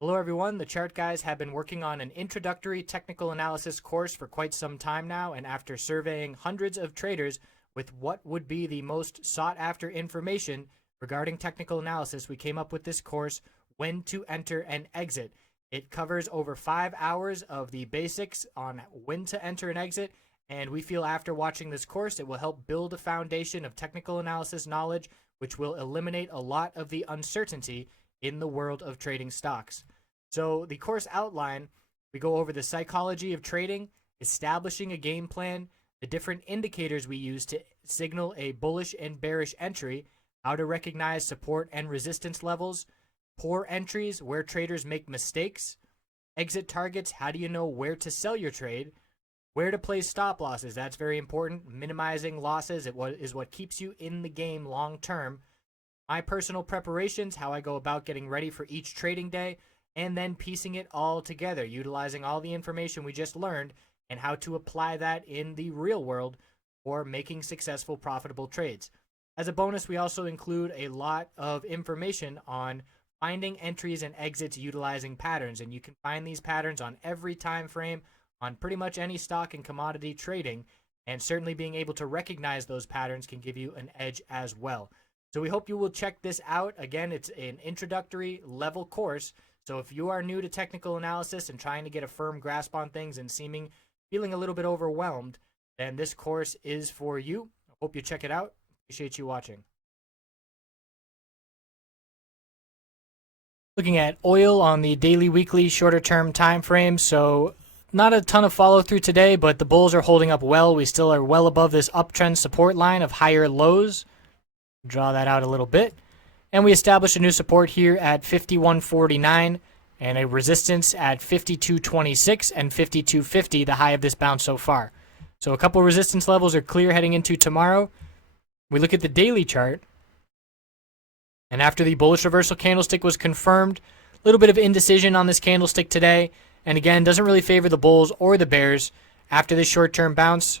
Hello everyone, the Chart Guys have been working on an introductory technical analysis course for quite some time now, and after surveying hundreds of traders with what would be the most sought after information regarding technical analysis, we came up with this course, When to Enter and Exit. It covers over 5 hours of the basics on when to enter and exit, and we feel after watching this course it will help build a foundation of technical analysis knowledge which will eliminate a lot of the uncertainty in the world of trading stocks. So the course outline, we go over the psychology of trading, establishing a game plan, the different indicators we use to signal a bullish and bearish entry, how to recognize support and resistance levels, poor entries, where traders make mistakes, exit targets, how do you know where to sell your trade, where to place stop losses, that's very important, minimizing losses is what keeps you in the game long term, my personal preparations, how I go about getting ready for each trading day, and then piecing it all together, utilizing all the information we just learned and how to apply that in the real world for making successful, profitable trades. As a bonus, we also include a lot of information on finding entries and exits utilizing patterns, and you can find these patterns on every time frame on pretty much any stock and commodity trading, and certainly being able to recognize those patterns can give you an edge as well. So we hope you will check this out. Again, it's an introductory level course. So if you are new to technical analysis and trying to get a firm grasp on things and feeling a little bit overwhelmed, then this course is for you. I hope you check it out. Appreciate you watching. Looking at oil on the daily, weekly, shorter term time frame. So not a ton of follow through today, but the bulls are holding up well. We still are well above this uptrend support line of higher lows. Draw that out a little bit. And we established a new support here at 51.49 and a resistance at 52.26 and 52.50, the high of this bounce so far. So a couple resistance levels are clear heading into tomorrow. We look at the daily chart. And after the bullish reversal candlestick was confirmed, a little bit of indecision on this candlestick today. And again, doesn't really favor the bulls or the bears after this short-term bounce.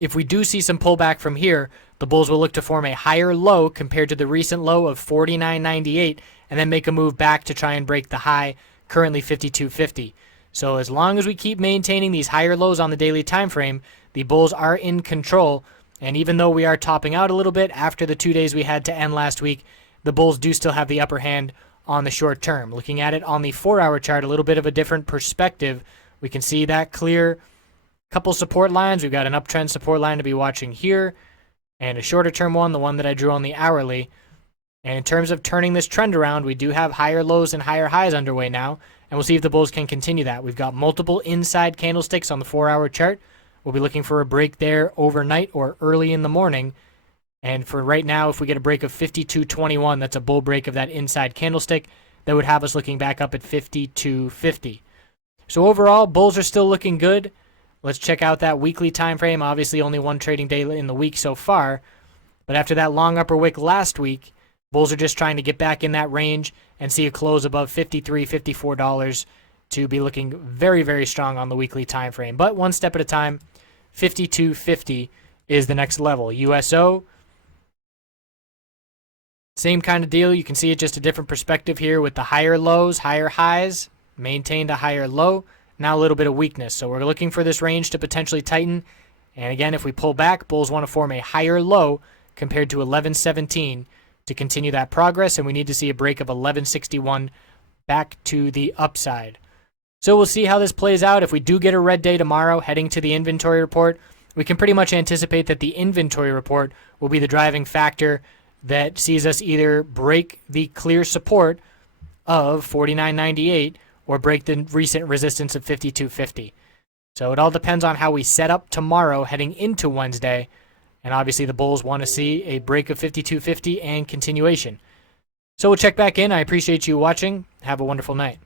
If we do see some pullback from here, the bulls will look to form a higher low compared to the recent low of 49.98 and then make a move back to try and break the high, currently 52.50. So as long as we keep maintaining these higher lows on the daily time frame, the bulls are in control. And even though we are topping out a little bit after the 2 days we had to end last week, the bulls do still have the upper hand on the short term. Looking at it on the 4-hour chart, a little bit of a different perspective. We can see that clear couple support lines. We've got an uptrend support line to be watching here, and a shorter term one, the one that I drew on the hourly. And in terms of turning this trend around, we do have higher lows and higher highs underway now, and we'll see if the bulls can continue that. We've got multiple inside candlesticks on the 4-hour chart. We'll be looking for a break there overnight or early in the morning. And for right now, if we get a break of 52.21, that's a bull break of that inside candlestick, that would have us looking back up at 52.50. So overall, bulls are still looking good. Let's check out that weekly time frame. Obviously, only one trading day in the week so far. But after that long upper wick last week, bulls are just trying to get back in that range and see a close above $53, $54 to be looking very, very strong on the weekly time frame. But one step at a time, 52.50 is the next level. USO, same kind of deal. You can see it just a different perspective here with the higher lows, higher highs, maintained a higher low. Now a little bit of weakness. So we're looking for this range to potentially tighten. And again, if we pull back, bulls want to form a higher low compared to 11.17 to continue that progress. And we need to see a break of 11.61 back to the upside. So we'll see how this plays out. If we do get a red day tomorrow heading to the inventory report, we can pretty much anticipate that the inventory report will be the driving factor that sees us either break the clear support of 49.98 or break the recent resistance of 52.50. So it all depends on how we set up tomorrow heading into Wednesday. And obviously the bulls want to see a break of 52.50 and continuation. So we'll check back in. I appreciate you watching. Have a wonderful night.